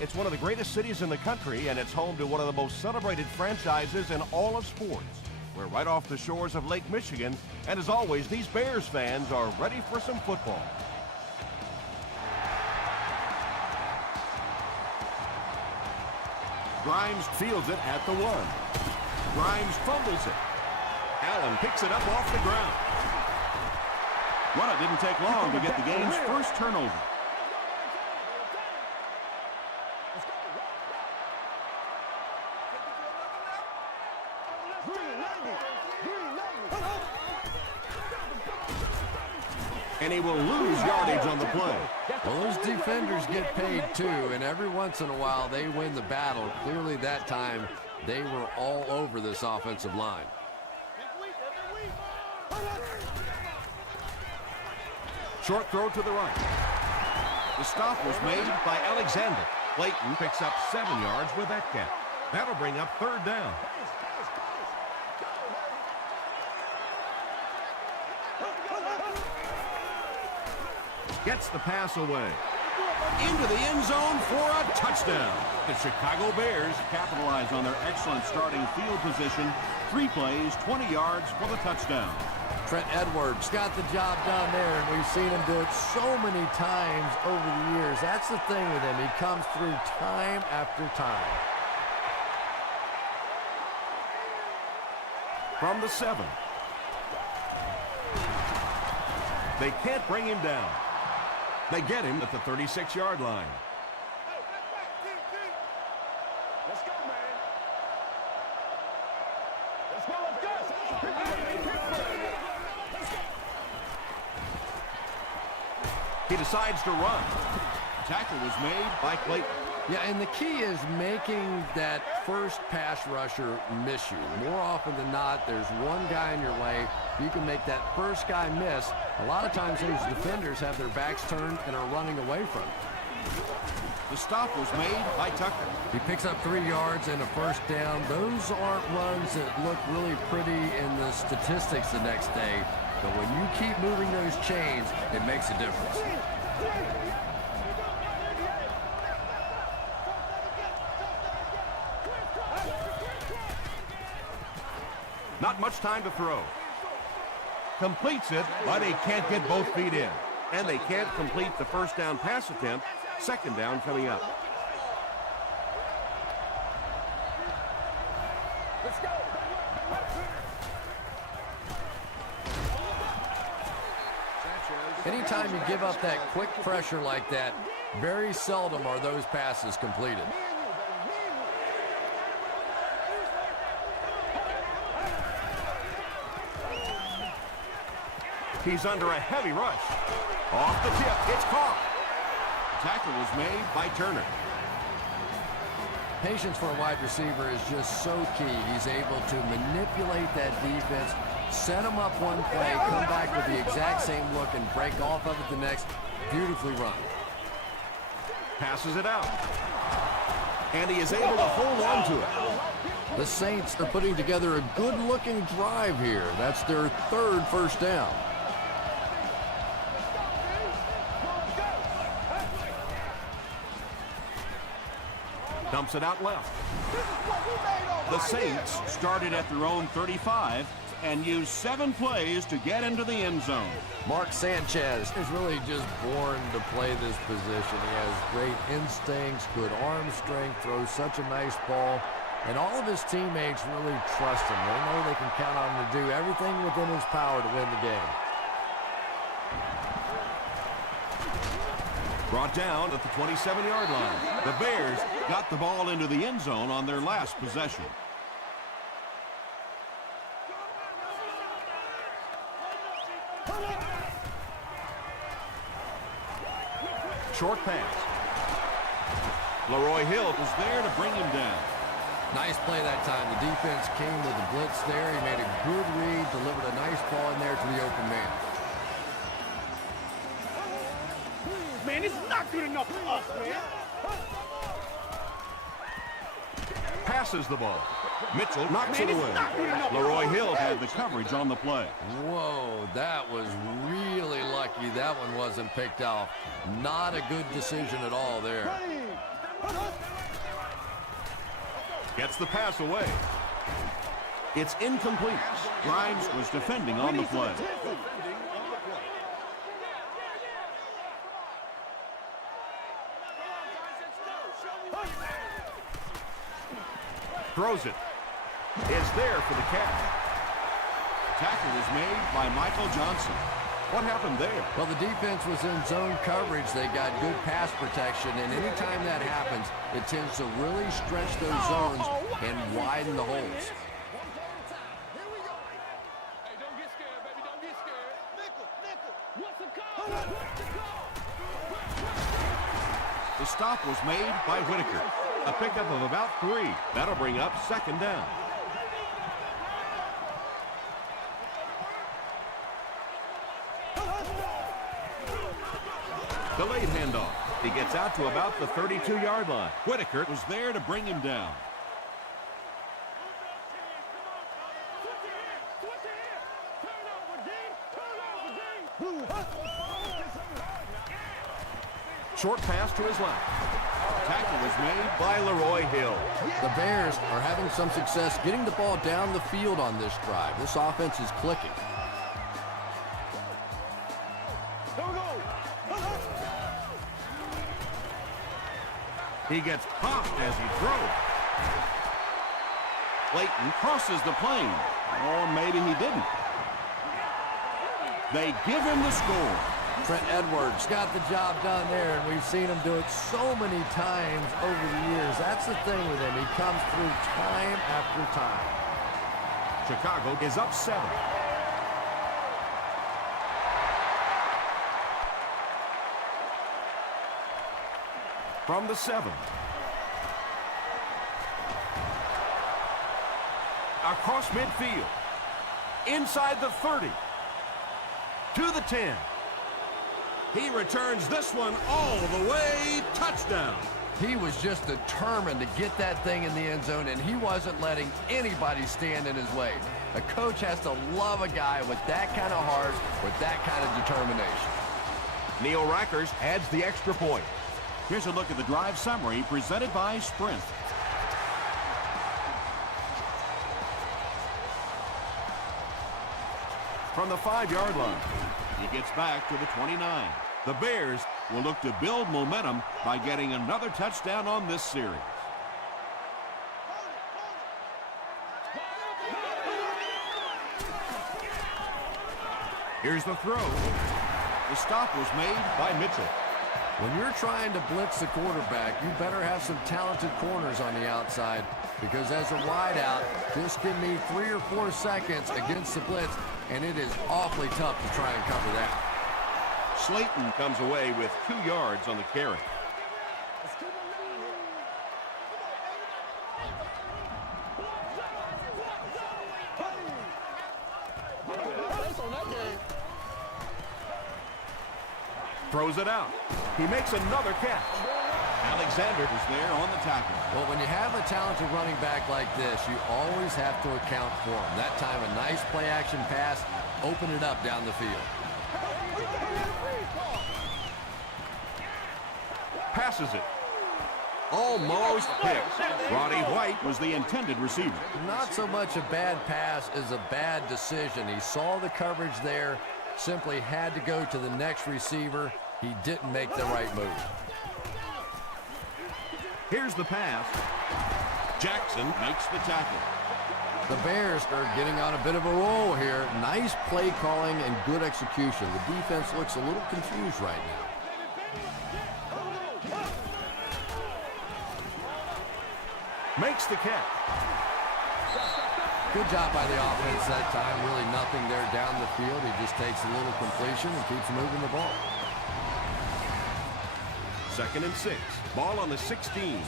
It's one of the greatest cities in the country, and it's home to one of the most celebrated franchises in all of sports. We're right off the shores of Lake Michigan, and as always, these Bears fans are ready for some football. Grimes fields it at the 1. Grimes fumbles it. Allen picks it up off the ground. Well, it didn't take long to get the game's first turnover. And he will lose yardage on the play. Well, those defenders get paid too, and every once in a while they win the battle. Clearly that time they were all over this offensive line. Short throw to the right. The stop was made by Alexander. Clayton picks up 7 yards with that catch. That'll bring up 3rd down. Gets the pass away. Into the end zone for a touchdown. The Chicago Bears capitalize on their excellent starting field position. 3 plays, 20 yards for the touchdown. Trent Edwards got the job done there, and we've seen him do it so many times over the years. That's the thing with him. He comes through time after time. From the 7. They can't bring him down. They get him at the 36-yard line. Let's go, man. Let's go, let's go. He decides to run. Tackle was made by Clayton. Yeah, and the key is making that first pass rusher miss you. More often than not, there's one guy in your way. You can make that first guy miss. A lot of times those defenders have their backs turned and are running away from it. The stop was made by Tucker. He picks up 3 yards and a first down. Those aren't runs that look really pretty in the statistics the next day. But when you keep moving those chains, it makes a difference. Not much time to throw. Completes it, but he can't get both feet in. And they can't complete the first down pass attempt. 2nd down coming up. Let's go. Anytime you give up that quick pressure like that, very seldom are those passes completed. He's under a heavy rush. Off the tip, it's caught. Tackle was made by Turner. Patience for a wide receiver is just so key. He's able to manipulate that defense, set them up one play, come back with the exact same look, and break off of it the next. Beautifully run. Passes it out. And he is able to hold on to it. The Saints are putting together a good-looking drive here. That's their 3rd first down. Dumps it out left. The Saints started at their own 35 and used 7 plays to get into the end zone. Mark Sanchez is really just born to play this position. He has great instincts, good arm strength, throws such a nice ball, and all of his teammates really trust him. They know they can count on him to do everything within his power to win the game. Brought down at the 27-yard line. The Bears got the ball into the end zone on their last possession. Short pass. Leroy Hill was there to bring him down. Nice play that time. The defense came with the blitz there. He made a good read, delivered a nice ball in there to the open man. Man, it's not good enough for us, man. Passes the ball. Mitchell knocks it Man, away. it's not good enough. Leroy Hill Had the coverage on the play. Whoa, that was really lucky that one wasn't picked off. Not a good decision at all there. Gets the pass away. It's incomplete. Grimes was defending on the play. Throws it. Is there for the catch. Tackle is made by Michael Johnson. What happened there? Well, the defense was in zone coverage. They got good pass protection, and anytime that happens, it tends to really stretch those zones and widen the holes. Hey, don't get scared, baby. Don't get scared. Nickel. What's the call? The stop was made by Whitaker. A pickup of about 3. That'll bring up second down. Delayed handoff. He gets out to about the 32-yard line. Whitaker was there to bring him down. Short pass to his left. Tackle was made by Leroy Hill. The Bears are having some success getting the ball down the field on this drive. This offense is clicking. He gets popped as he throws. Clayton crosses the plane. Or maybe he didn't. They give him the score. Trent Edwards got the job done there, and we've seen him do it so many times over the years. That's the thing with him. He comes through time after time. Chicago is up 7. From the 7. Across midfield. Inside the 30. To the 10. He returns this one all the way. Touchdown. He was just determined to get that thing in the end zone, and he wasn't letting anybody stand in his way. A coach has to love a guy with that kind of heart, with that kind of determination. Neil Rackers adds the extra point. Here's a look at the drive summary presented by Sprint. From the 5-yard line. He gets back to the 29. The Bears will look to build momentum by getting another touchdown on this series. Here's the throw. The stop was made by Mitchell. When you're trying to blitz the quarterback, you better have some talented corners on the outside, because as a wideout, just give me 3 or 4 seconds against the blitz, and it is awfully tough to try and cover that. Slayton comes away with 2 yards on the carry. Throws it out. He makes another catch. Alexander is there on the tackle. Well, when you have a talented running back like this, you always have to account for him. That time, a nice play-action pass, open it up down the field. Passes it. Almost picked. Roddy White Was the intended receiver. Not so much a bad pass as a bad decision. He saw the coverage there, simply had to go to the next receiver. He didn't make the right move. Here's the pass. Jackson makes the tackle. The Bears are getting on a bit of a roll here. Nice play calling and good execution. The defense looks a little confused right now. Makes the catch. Good job by the offense that time. Really nothing there down the field. He just takes a little completion and keeps moving the ball. 2nd and 6. Ball on the 16.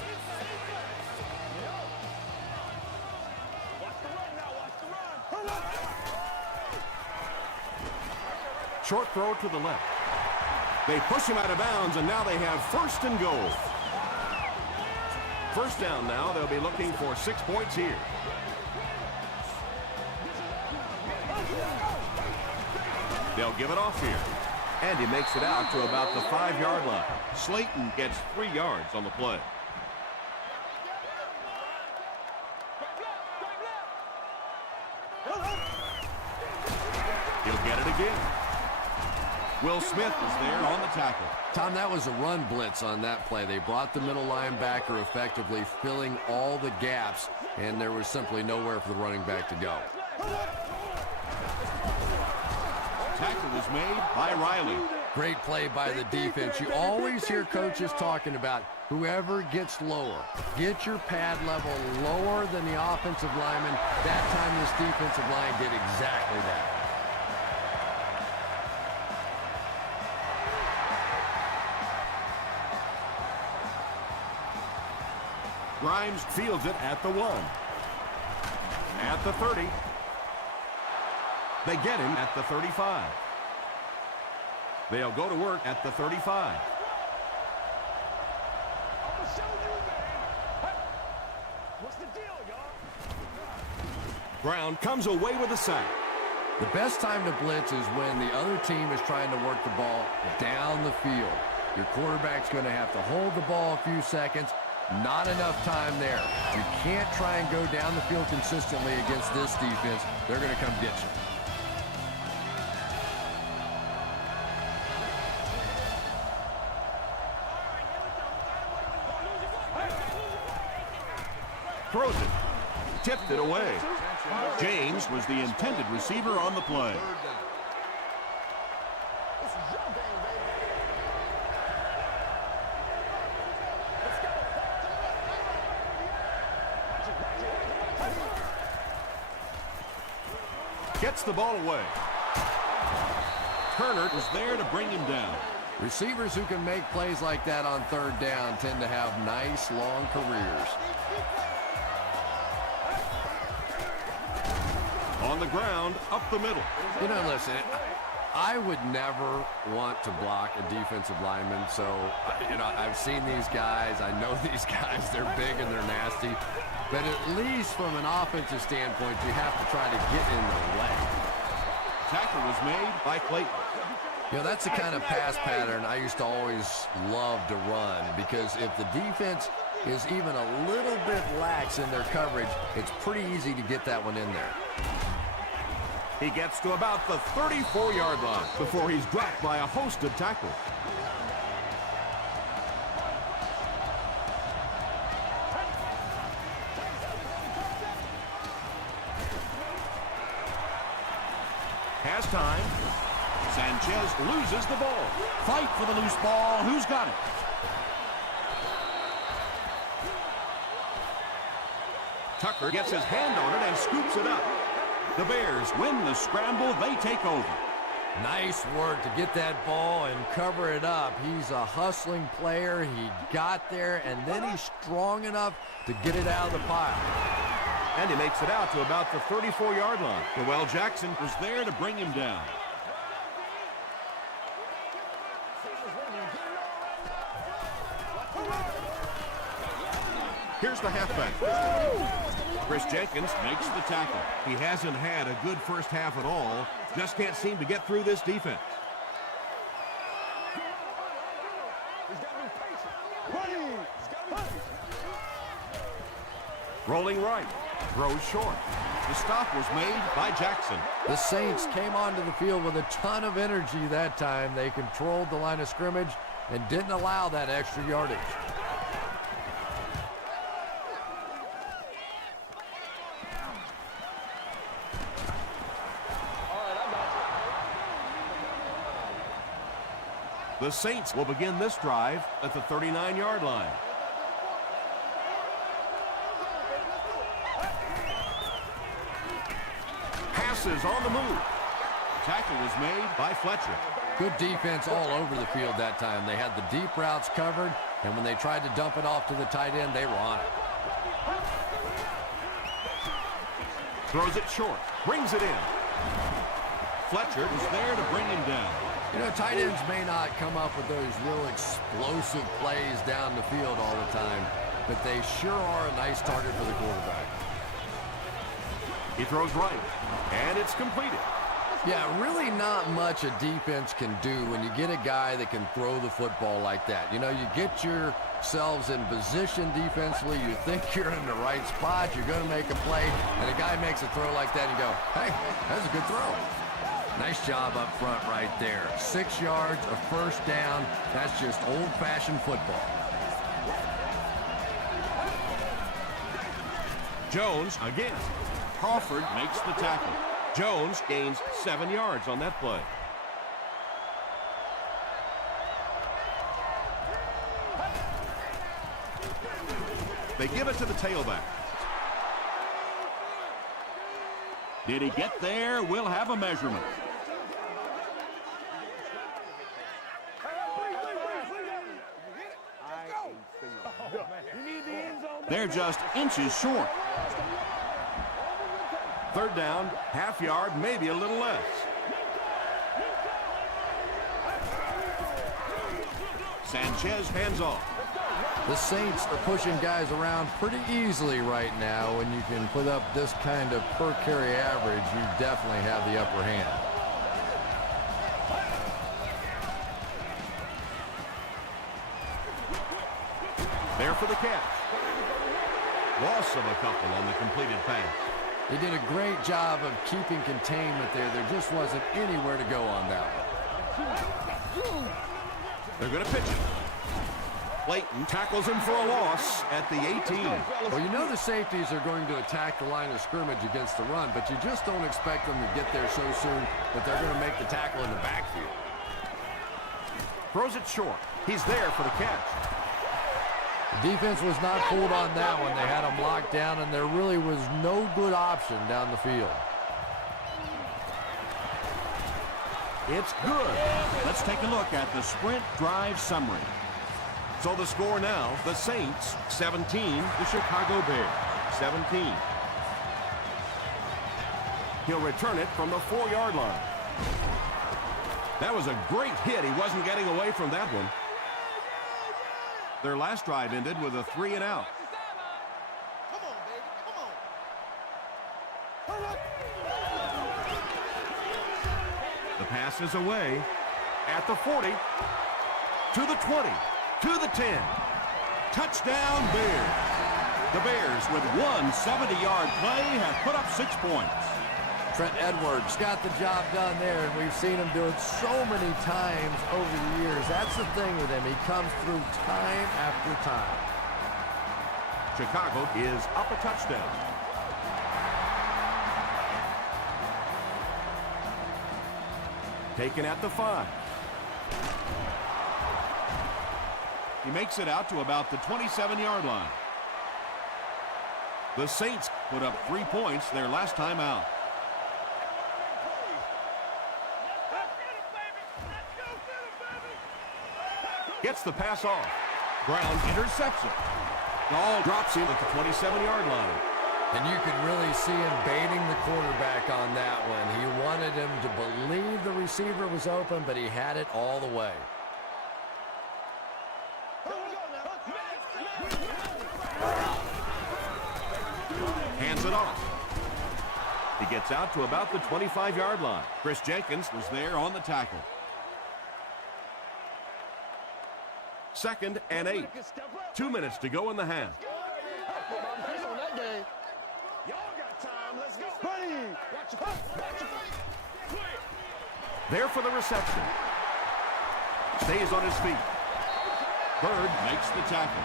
Short throw to the left. They push him out of bounds, and now they have 1st and goal. First down now. They'll be looking for 6 points here. They'll give it off here. And he makes it out to about the 5-yard line. Slayton gets 3 yards on the play. get it again. Will Smith is there on the tackle. Tom, that was a run blitz on that play. They brought the middle linebacker effectively, filling all the gaps, and there was simply nowhere for the running back to go. Tackle was made by Riley. Great play by the defense. You always hear coaches talking about whoever gets lower. Get your pad level lower than the offensive lineman. That time this defensive line did exactly that. Grimes fields it at the 1. At the 30. They get him at the 35. They'll go to work at the 35. What's the deal, y'all? Brown comes away with a sack. The best time to blitz is when the other team is trying to work the ball down the field. Your quarterback's going to have to hold the ball a few seconds. Not enough time there. You can't try and go down the field consistently against this defense. They're going to come get you. Throws it. Tipped it away. James was the intended receiver on the play. Gets the ball away. Turner was there to bring him down. Receivers who can make plays like that on third down tend to have nice, long careers. On the ground, up the middle. You know, listen, I would never want to block a defensive lineman, so, you know, I've seen these guys. I know these guys. They're big and they're nasty. But at least from an offensive standpoint, you have to try to get in the way. Tackle was made by Clayton. You know, that's the kind of pass pattern I used to always love to run, because if the defense is even a little bit lax in their coverage, it's pretty easy to get that one in there. He gets to about the 34-yard line before he's dropped by a host of tackles. Has time. Sanchez loses the ball. Fight for the loose ball. Who's got it? Tucker gets his hand on it and scoops it up. The Bears win the scramble. They take over. Nice work to get that ball and cover it up. He's a hustling player. He got there, and then he's strong enough to get it out of the pile. And he makes it out to about the 34-yard line. Noel Jackson was there to bring him down. Here's the halfback. Chris Jenkins makes the tackle. He hasn't had a good first half at all. Just can't seem to get through this defense. Rolling right. Throws short. The stop was made by Jackson. The Saints came onto the field with a ton of energy that time. They controlled the line of scrimmage and didn't allow that extra yardage. The Saints will begin this drive at the 39-yard line. Passes on the move. Tackle was made by Fletcher. Good defense all over the field that time. They had the deep routes covered, and when they tried to dump it off to the tight end, they were on it. Throws it short. Brings it in. Fletcher was there to bring him down. You know, tight ends may not come up with those real explosive plays down the field all the time, but they sure are a nice target for the quarterback. He throws right, and it's completed. Yeah, really not much a defense can do when you get a guy that can throw the football like that. You know, you get yourselves in position defensively, you think you're in the right spot, you're going to make a play, and a guy makes a throw like that, and you go, hey, that's a good throw. Nice job up front right there. 6 yards, a first down. That's just old-fashioned football. Jones again. Crawford makes the tackle. Jones gains 7 yards on that play. They give it to the tailback. Did he get there? We'll have a measurement. They're just inches short. 3rd down, half yard, maybe a little less. Sanchez hands off. The Saints are pushing guys around pretty easily right now. When you can put up this kind of per carry average, you definitely have the upper hand. There for the catch. Loss of a couple on the completed pass. He did a great job of keeping containment there. There just wasn't anywhere to go on that one. They're going to pitch it. Clayton tackles him for a loss at the 18. Well, you know the safeties are going to attack the line of scrimmage against the run, but you just don't expect them to get there so soon that they're going to make the tackle in the backfield. Throws it short. He's there for the catch. The defense was not fooled on that one. They had him locked down, and there really was no good option down the field. It's good. Let's take a look at the sprint drive summary. So the score now, the Saints 17, the Chicago Bears 17. He'll return it from the 4-yard line. That was a great hit. He wasn't getting away from that one. Their last drive ended with a 3-and-out. Come on, baby. Come on. The pass is away at the 40, to the 20, to the 10. Touchdown, Bears. The Bears, with one 70-yard play, have put up 6 points. Trent Edwards got the job done there, and we've seen him do it so many times over the years. That's the thing with him. He comes through time after time. Chicago is up a touchdown. Taken at the 5. He makes it out to about the 27-yard line. The Saints put up 3 points their last time out. Gets the pass off. Brown intercepts it. Ball drops in at the 27-yard line. And you could really see him baiting the quarterback on that one. He wanted him to believe the receiver was open, but he had it all the way. Hands it off. He gets out to about the 25-yard line. Chris Jenkins was there on the tackle. 2nd and 8. 2 minutes to go in the half. There for the reception. Stays on his feet. Bird makes the tackle.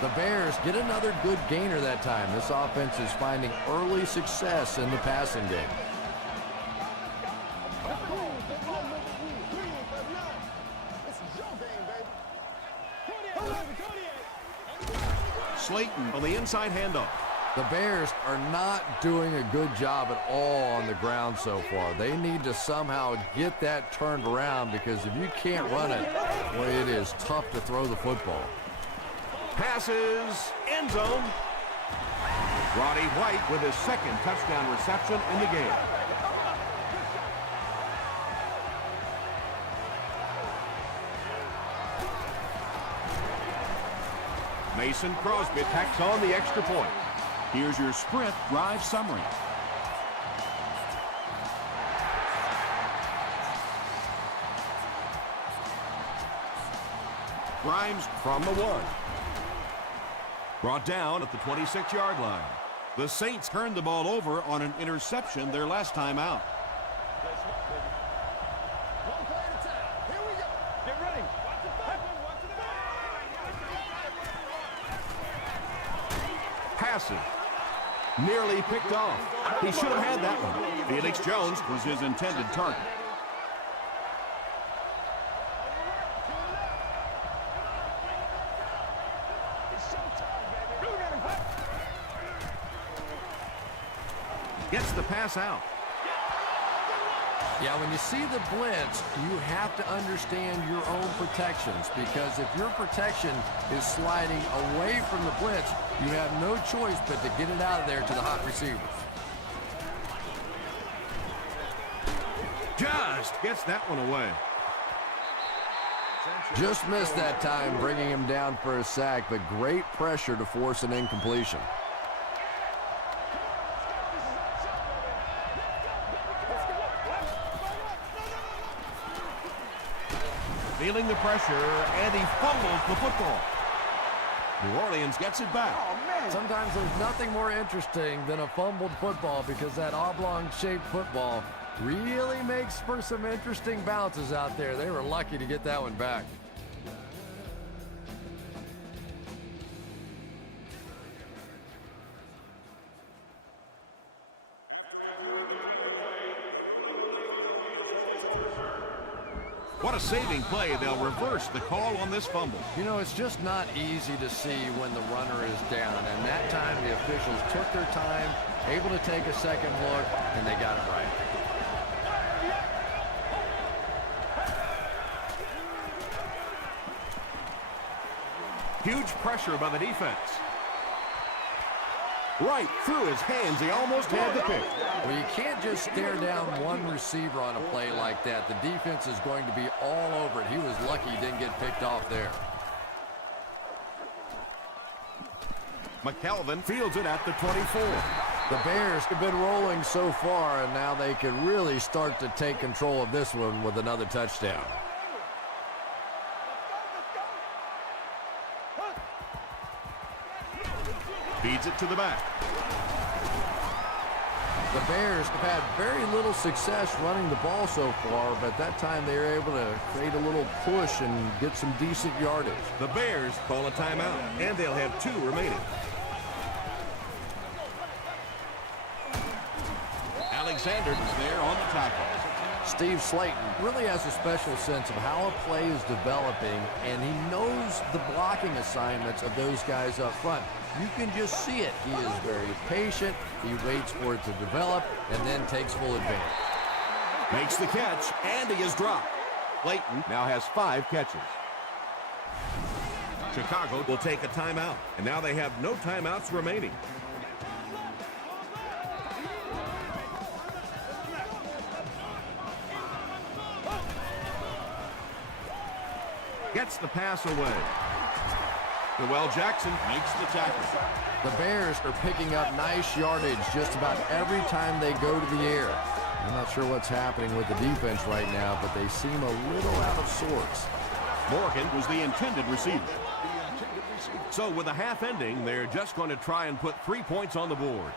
The Bears get another good gainer that time. This offense is finding early success in the passing game. Slayton on the inside handoff. The Bears are not doing a good job at all on the ground so far. They need to somehow get that turned around, because if you can't run it, well, it is tough to throw the football. Passes, end zone. Roddy White with his 2nd touchdown reception in the game. Mason Crosby tacks on the extra point. Here's your sprint drive summary. Grimes from the 1. Brought down at the 26-yard line. The Saints turned the ball over on an interception their last time out. passes. Nearly picked off. He should have had that one. Felix Jones Was his intended target. gets the pass out. Yeah, when you see the blitz, you have to understand your own protections, because if your protection is sliding away from the blitz, you have no choice but to get it out of there to the hot receivers. Just gets that one away. Just missed that time, bringing him down for a sack, but great pressure to force an incompletion. Feeling the pressure, and he fumbles the football. New Orleans gets it back. Sometimes there's nothing more interesting than a fumbled football, because that oblong-shaped football really makes for some interesting bounces out there. They were lucky to get that one back. What a saving play. They'll reverse the call on this fumble. You know, it's just not easy to see when the runner is down, and that time the officials took their time, able to take a second look, and they got it right. Huge pressure by the defense. Right through his hands. He almost had the pick. Well, you can't just stare down one receiver on a play like that. The defense is going to be all over it. He was lucky he didn't get picked off there. McKelvin fields it at the 24. The Bears have been rolling so far, and now they can really start to take control of this one with another touchdown. Feeds it to the back. The Bears have had very little success running the ball so far, but that time they were able to create a little push and get some decent yardage. The Bears call a timeout, and they'll have 2 remaining. Alexander is there on the tackle. Steve Slayton really has a special sense of how a play is developing, and he knows the blocking assignments of those guys up front. You can just see it. He is very patient. He waits for it to develop and then takes full advantage. Makes the catch, and he is dropped. Slayton now has 5 catches. Chicago will take a timeout, and now they have no timeouts remaining. Gets the pass away. Noel Jackson makes the tackle. The Bears are picking up nice yardage just about every time they go to the air. I'm not sure what's happening with the defense right now, but they seem a little out of sorts. Morgan was the intended receiver. So with a half ending, they're just going to try and put 3 points on the board.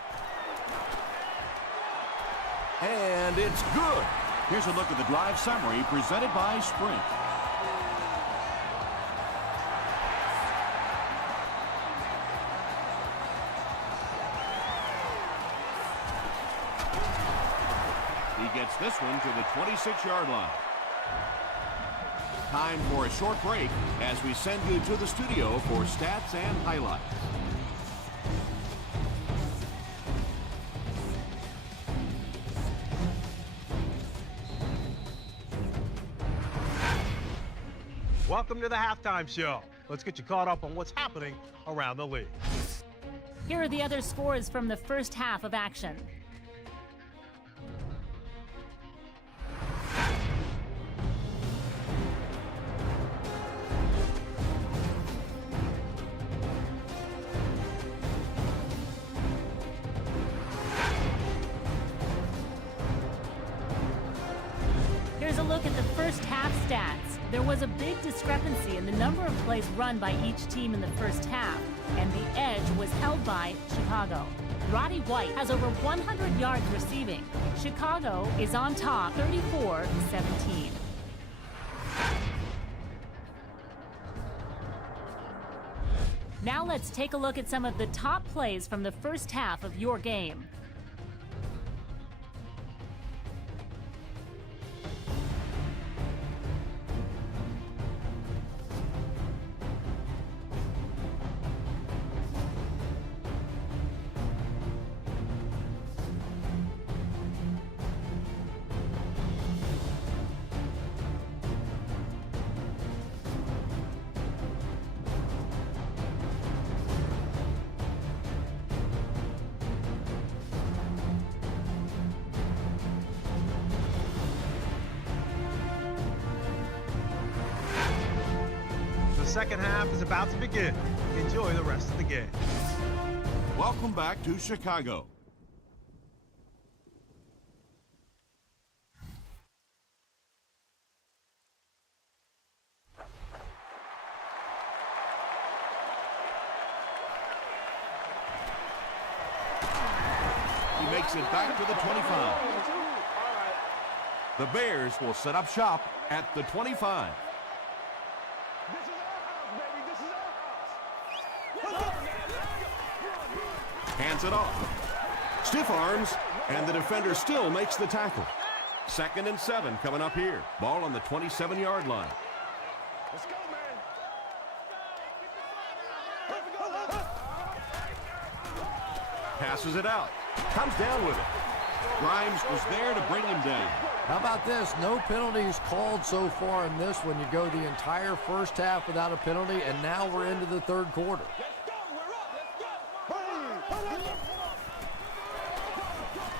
And it's good. Here's a look at the drive summary presented by Sprint. Gets this one to the 26-yard line. Time for a short break as we send you to the studio for stats and highlights. Welcome to the Halftime Show. Let's get you caught up on what's happening around the league. Here are the other scores from the first half of action. Here's a look at the first half stats. There was a big discrepancy in the number of plays run by each team in the first half, and the edge was held by Chicago. Roddy White has over 100 yards receiving. Chicago is on top 34-17. Now let's take a look at some of the top plays from the first half of your game. The second half is about to begin. Enjoy the rest of the game. Welcome back to Chicago. He makes it back to the 25. The Bears will set up shop at the 25. This is our house, baby. This is our house. Hands it off. Stiff arms, and the defender still makes the tackle. 2nd and 7 coming up here. Ball on the 27-yard line. Let's go, man. Passes it out. Comes down with it. Grimes was there to bring him down. How about this? No penalties called so far in this one. You go the entire first half without a penalty, and now we're into the third quarter.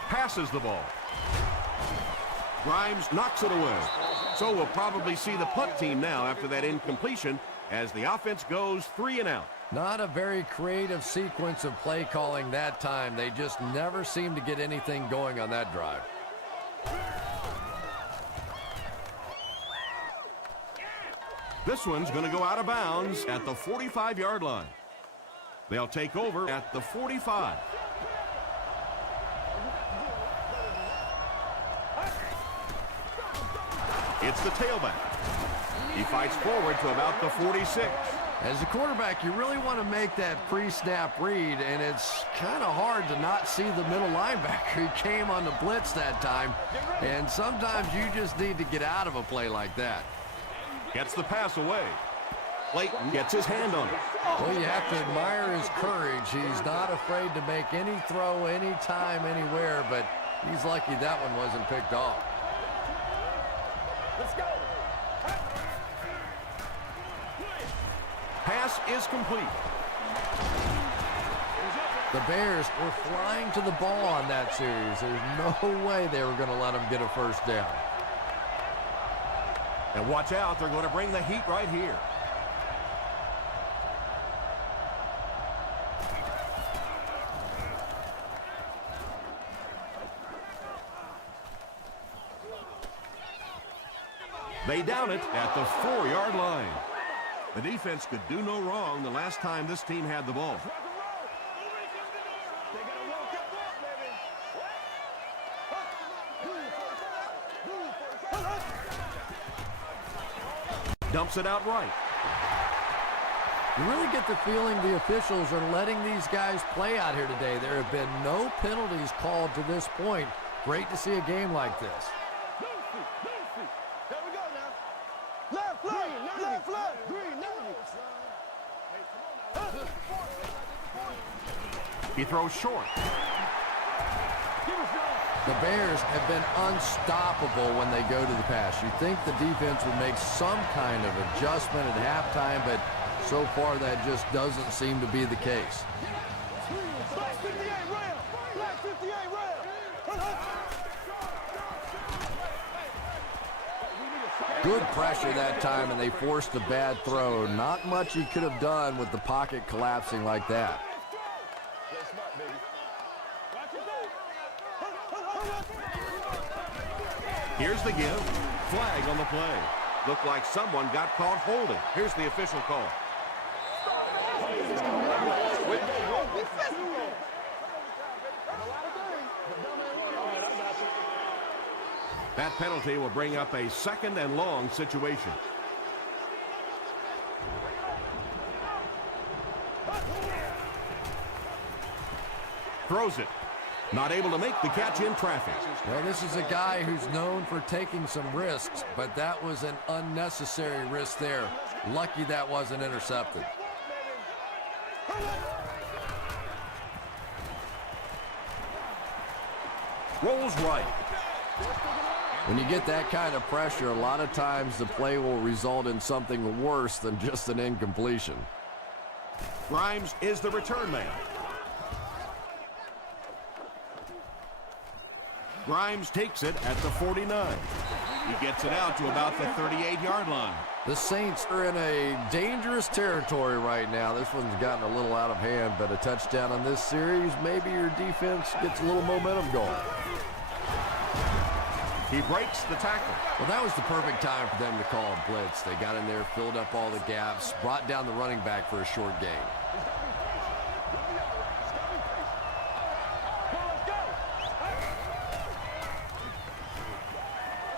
Passes the ball. Grimes knocks it away. So we'll probably see the punt team now after that incompletion as the offense goes 3 and out. Not a very creative sequence of play calling that time. They just never seem to get anything going on that drive. This one's going to go out of bounds at the 45-yard line. They'll take over at the 45. It's the tailback. He fights forward to about the 46. As a quarterback, you really want to make that pre-snap read, and it's kind of hard to not see the middle linebacker. He came on the blitz that time, and sometimes you just need to get out of a play like that. Gets the pass away. Clayton gets his hand on it. Well, you have to admire his courage. He's not afraid to make any throw, anytime, anywhere, but he's lucky that one wasn't picked off. Let's go. Pass is complete. The Bears were flying to the ball on that series. There's no way they were going to let them get a first down. And watch out, they're going to bring the heat right here. They down it at the 4-yard line. The defense could do no wrong the last time this team had the ball. Dumps it out right. You really get the feeling the officials are letting these guys play out here today. There have been no penalties called to this point. Great to see a game like this. There we go now. Left flat, left flat. Green, He throws short. The Bears have been unstoppable when they go to the pass. You think the defense would make some kind of adjustment at halftime, but so far that just doesn't seem to be the case. Black 58 rail. Black 58 rail. Good pressure that time, and they forced a bad throw. Not much he could have done with the pocket collapsing like that. Here's the give. Flag on the play. Looked like someone got caught holding. Here's the official call. That penalty will bring up a 2nd and long situation. Throws it. Not able to make the catch in traffic. Well, this is a guy who's known for taking some risks, but that was an unnecessary risk there. Lucky that wasn't intercepted. Rolls right. When you get that kind of pressure, a lot of times the play will result in something worse than just an incompletion. Grimes is the return man. Grimes takes it at the 49. He gets it out to about the 38-yard line. The Saints are in a dangerous territory right now. This one's gotten a little out of hand, but a touchdown on this series, maybe your defense gets a little momentum going. He breaks the tackle. Well, that was the perfect time for them to call a blitz. They got in there, filled up all the gaps, brought down the running back for a short gain.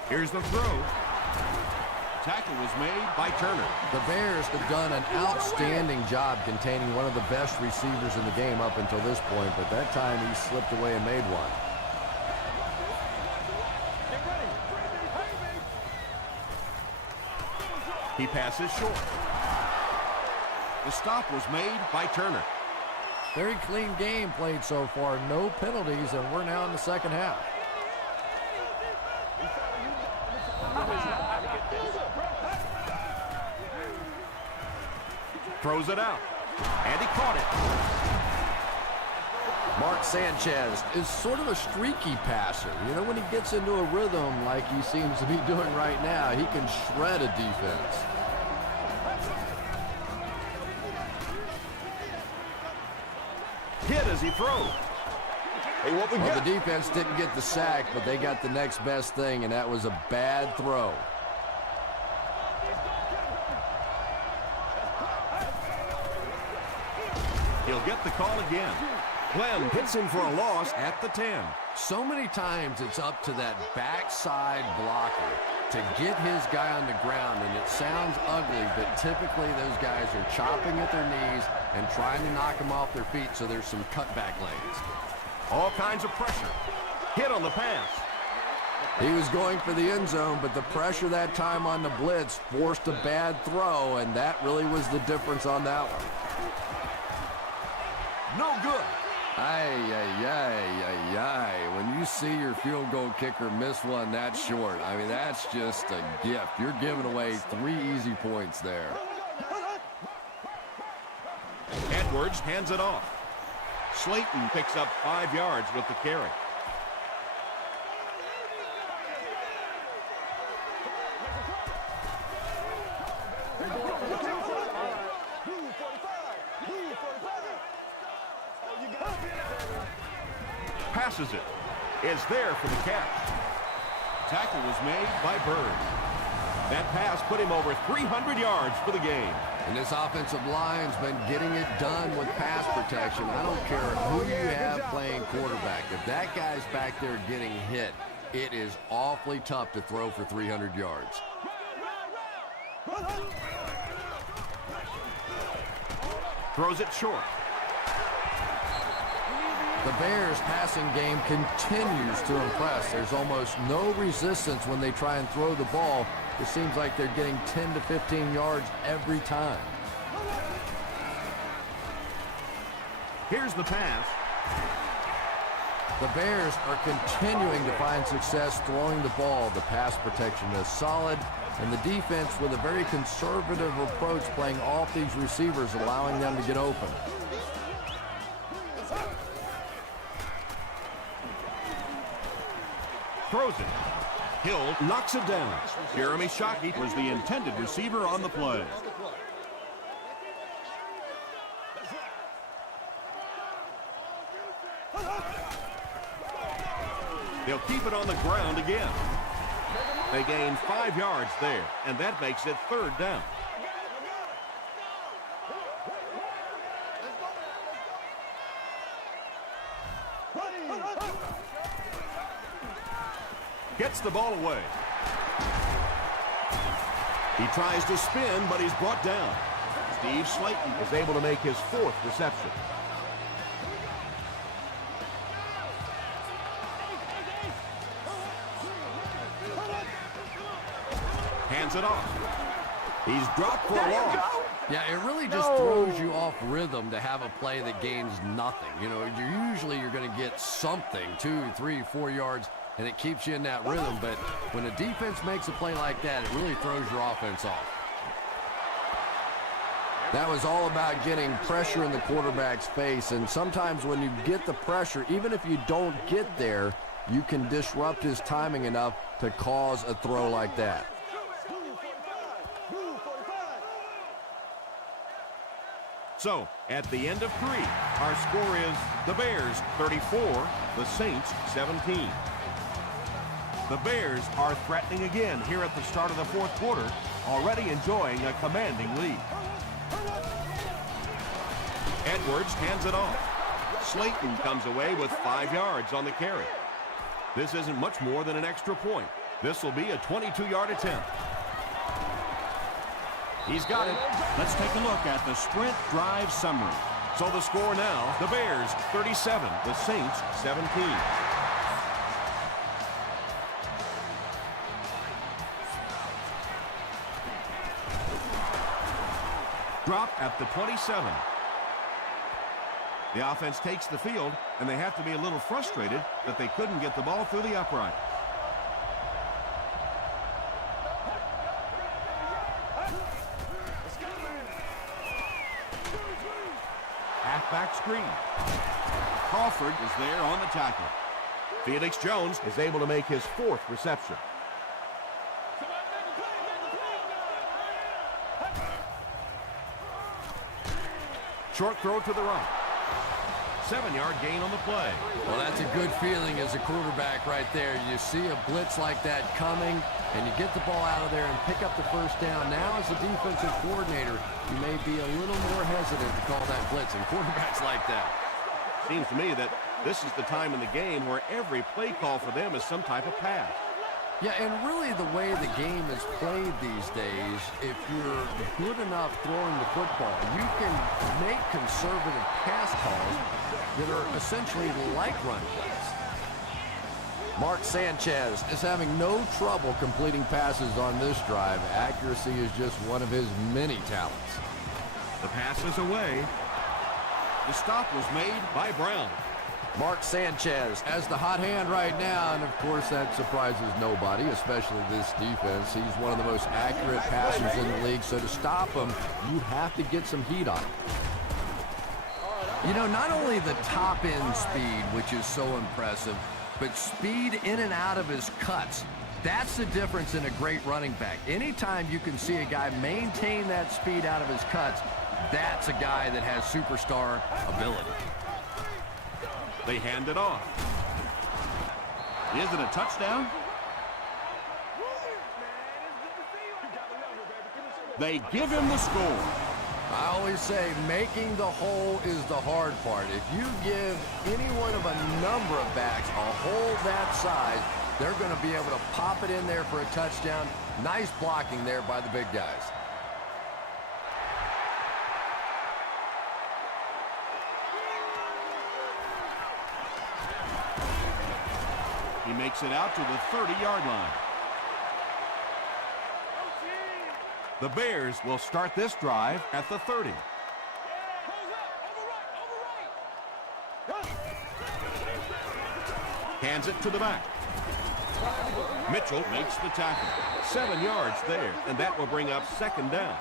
Here's the throw. Tackle was made by Turner. The Bears have done an outstanding job containing one of the best receivers in the game up until this point, but that time he slipped away and made one. He passes short. The stop was made by Turner. Very clean game played so far, no penalties, and we're now in the second half. Throws it out. And he caught it. Mark Sanchez is sort of a streaky passer. You know, when he gets into a rhythm like he seems to be doing right now, he can shred a defense. Hit as he throws. Hey, what we Well, got? the defense didn't get the sack, but they got the next best thing, and that was a bad throw. He'll get the call again. Glenn hits him for a loss at the 10. So many times it's up to that backside blocker to get his guy on the ground, and it sounds ugly, but typically those guys are chopping at their knees and trying to knock them off their feet, so there's some cutback lanes. All kinds of pressure. Hit on the pass. He was going for the end zone, but the pressure that time on the blitz forced a bad throw, and that really was the difference on that one. No good. Ay, ay, ay, ay, ay. When you see your field goal kicker miss one that short, I mean, that's just a gift. You're giving away 3 easy points there. Edwards hands it off. Slayton picks up 5 yards with the carry. Passes it. Is there for the catch. Tackle was made by Bird. That pass put him over 300 yards for the game. And this offensive line's been getting it done with pass protection. I don't care who you have playing quarterback. If that guy's back there getting hit, it is awfully tough to throw for 300 yards. Throws it short. The Bears' passing game continues to impress. There's almost no resistance when they try and throw the ball. It seems like they're getting 10 to 15 yards every time. Here's the pass. The Bears are continuing to find success throwing the ball. The pass protection is solid, and the defense with a very conservative approach playing off these receivers, allowing them to get open. Throws it. Hill knocks it down. Jeremy Shockey was the intended receiver on the play. They'll keep it on the ground again. They gain 5 yards there, and that makes it 3rd down. Gets the ball away. He tries to spin, but he's brought down. Steve Slayton is able to make his 4th reception. Hands it off. He's dropped for a loss. Yeah, it really just throws you off rhythm to have a play that gains nothing. You know, you're going to get something, 2, 3, 4 yards, and it keeps you in that rhythm. But when a defense makes a play like that, it really throws your offense off. That was all about getting pressure in the quarterback's face, and sometimes when you get the pressure, even if you don't get there, you can disrupt his timing enough to cause a throw like that. So, at the end of 3, our score is the Bears 34, the Saints 17. The Bears are threatening again here at the start of the 4th quarter, already enjoying a commanding lead. Edwards hands it off. Slayton comes away with 5 yards on the carry. This isn't much more than an extra point. This will be a 22-yard attempt. He's got it. Let's take a look at the sprint drive summary. So the score now, the Bears 37, the Saints 17. Drop at the 27. The offense takes the field, and they have to be a little frustrated that they couldn't get the ball through the upright. Halfback screen. Crawford is there on the tackle. Felix Jones is able to make his 4th reception. Short throw to the right. 7-yard gain on the play. Well, that's a good feeling as a quarterback right there. You see a blitz like that coming, and you get the ball out of there and pick up the first down. Now, as a defensive coordinator, you may be a little more hesitant to call that blitz, and quarterbacks like that. Seems to me that this is the time in the game where every play call for them is some type of pass. Yeah, and really the way the game is played these days, if you're good enough throwing the football, you can make conservative pass calls that are essentially like run plays. Mark Sanchez is having no trouble completing passes on this drive. Accuracy is just one of his many talents. The pass is away. The stop was made by Brown. Mark Sanchez has the hot hand right now, and of course that surprises nobody, especially this defense. He's one of the most accurate passers in the league, so to stop him, you have to get some heat on him. You know, not only the top-end speed, which is so impressive, but speed in and out of his cuts. That's the difference in a great running back. Anytime you can see a guy maintain that speed out of his cuts, that's a guy that has superstar ability. They hand it off. Is it a touchdown? They give him the score. I always say making the hole is the hard part. If you give any one of a number of backs a hole that size, they're going to be able to pop it in there for a touchdown. Nice blocking there by the big guys. He makes it out to the 30-yard line. The Bears will start this drive at the 30. Hands it to the back. Mitchell makes the tackle. 7 yards there, and that will bring up 2nd down.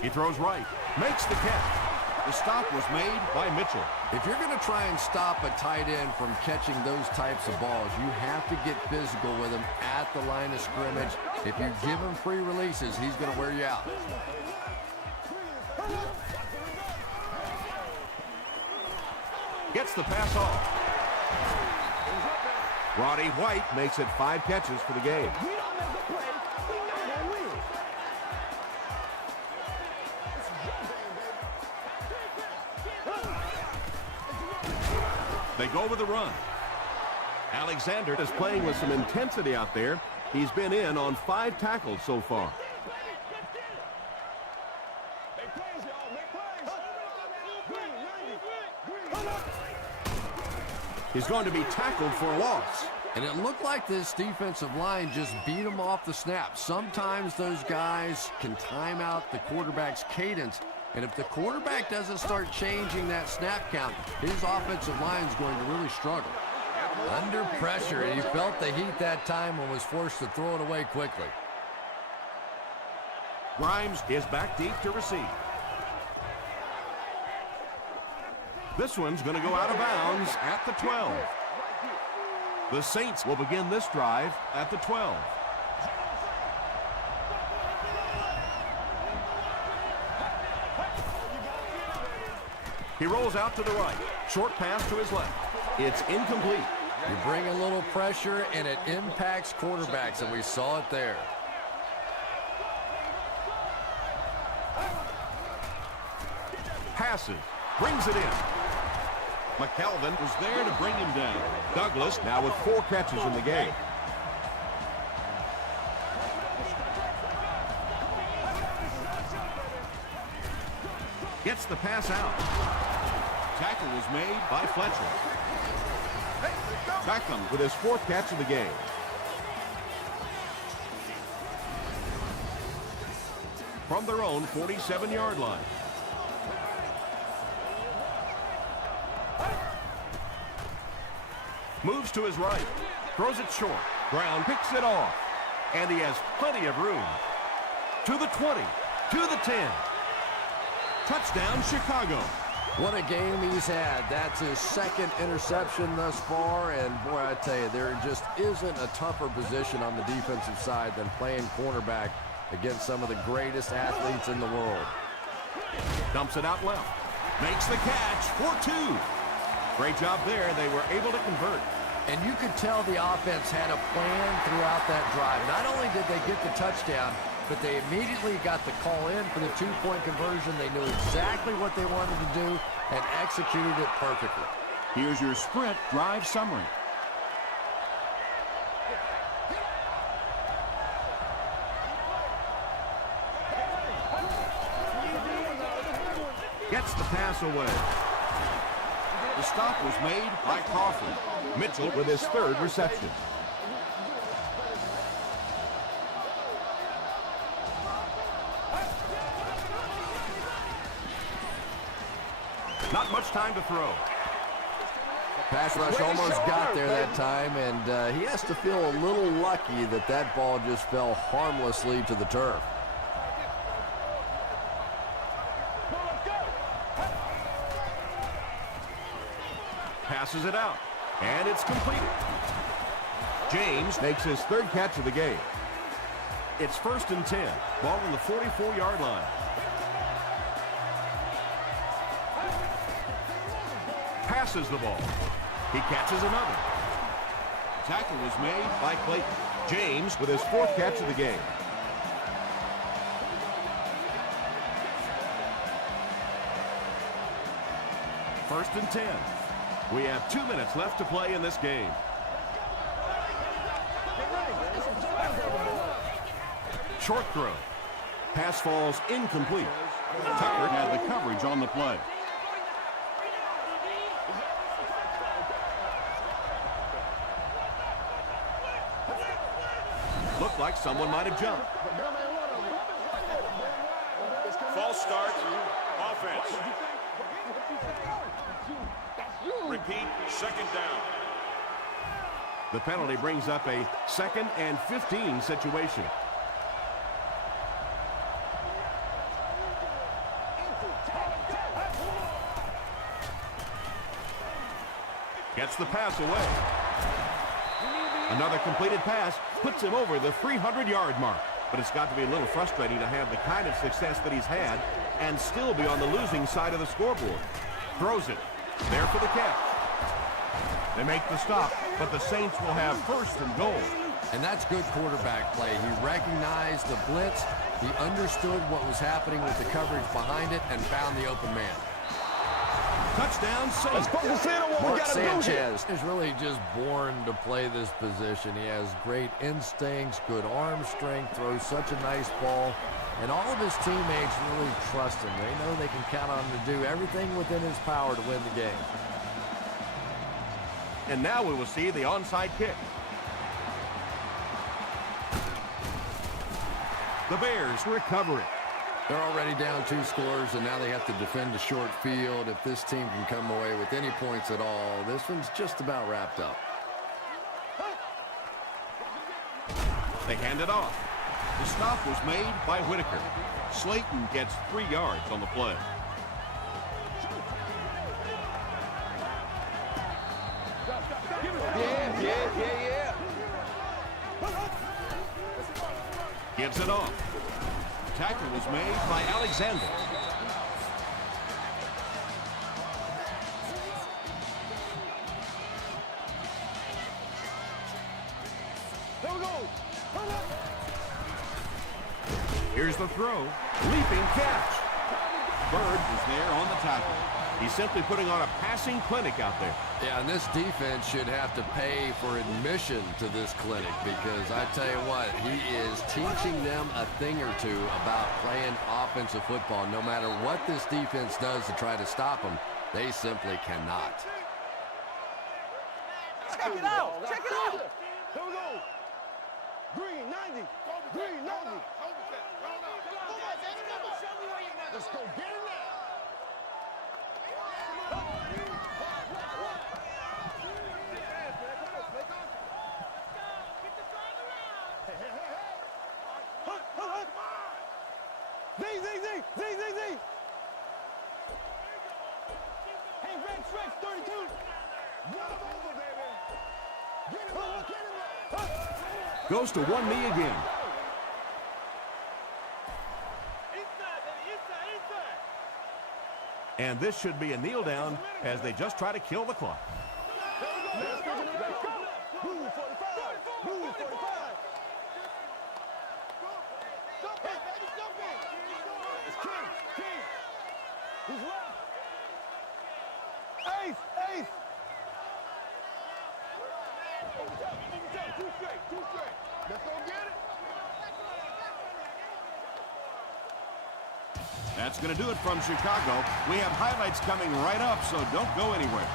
He throws right, makes the catch. The stop was made by Mitchell. If you're going to try and stop a tight end from catching those types of balls, you have to get physical with him at the line of scrimmage. If you give him free releases, he's going to wear you out. Gets the pass off. Roddy White makes it 5 catches for the game. They go with the run. Alexander is playing with some intensity out there. He's been in on 5 tackles so far. is going to be tackled for a loss. And it looked like this defensive line just beat him off the snap. Sometimes those guys can time out the quarterback's cadence. And if the quarterback doesn't start changing that snap count, his offensive line is going to really struggle. Under pressure, he felt the heat that time and was forced to throw it away quickly. Grimes is back deep to receive. This one's going to go out of bounds at the 12. The Saints will begin this drive at the 12. He rolls out to the right. Short pass to his left. It's incomplete. You bring a little pressure, and it impacts quarterbacks, and we saw it there. Passes. Brings it in. McKelvin was there to bring him down. Douglas now with 4 catches in the game. Gets the pass out. Tackle was made by Fletcher. Beckham with his 4th catch of the game. From their own 47-yard line. Moves to his right. Throws it short. Brown picks it off. And he has plenty of room. To the 20. To the 10. Touchdown, Chicago. What a game he's had. That's his 2nd interception thus far. And boy, I tell you, there just isn't a tougher position on the defensive side than playing cornerback against some of the greatest athletes in the world. Dumps it out left. Makes the catch for 2. Great job there. They were able to convert. And you could tell the offense had a plan throughout that drive. Not only did they get the touchdown, but they immediately got the call in for the 2-point conversion. They knew exactly what they wanted to do and executed it perfectly. Here's your sprint drive summary. Gets the pass away. The stop was made by Crawford. Mitchell with his 3rd reception. Not much time to throw. Pass rush almost got there that time, and he has to feel a little lucky that that ball just fell harmlessly to the turf. Passes it out, and it's completed. James makes his 3rd catch of the game. It's 1st and 10. Ball on the 44-yard line. Passes the ball. He catches another. Tackle was made by Clayton. James with his 4th catch of the game. First and 10. We have 2 minutes left to play in this game. Short throw. Pass falls incomplete. Tucker had the coverage on the play. Looked like someone might have jumped. False start. Offense. Repeat, 2nd down. The penalty brings up a 2nd and 15 situation. Gets the pass away. Another completed pass puts him over the 300-yard mark. But it's got to be a little frustrating to have the kind of success that he's had and still be on the losing side of the scoreboard. Throws it. There for the catch. They make the stop, but the Saints will have 1st and goal. And that's good quarterback play. He recognized the blitz. He understood what was happening with the coverage behind it and found the open man. Touchdown, Saints. Mark Sanchez is really just born to play this position. He has great instincts, good arm strength, throws such a nice ball. And all of his teammates really trust him. They know they can count on him to do everything within his power to win the game. And now we will see the onside kick. The Bears recover it. They're already down 2 scores, and now they have to defend a short field. If this team can come away with any points at all, this one's just about wrapped up. They hand it off. The stop was made by Whitaker. Slayton gets 3 yards on the play. Yeah. Gives it off. Tackle was made by Alexander. Here we go. Here's the throw. Leaping catch. Bird is there on the tackle. He's simply putting on a passing clinic out there. Yeah, and this defense should have to pay for admission to this clinic because I tell you what, he is teaching them a thing or two about playing offensive football. No matter what this defense does to try to stop them, they simply cannot. Check it out. Check it out. Here we go. Green 90. Green 90. Let's go get it now. Z. Hey, Red Stretch 32. Run him over, baby. Get him up. Goes to one knee again. And this should be a kneel down as they just try to kill the clock. Let's go. Move 45. Move 45. It's King. He's left. Ace. Too straight. Let's go get it. That's going to do it from Chicago. We have highlights coming right up, so don't go anywhere.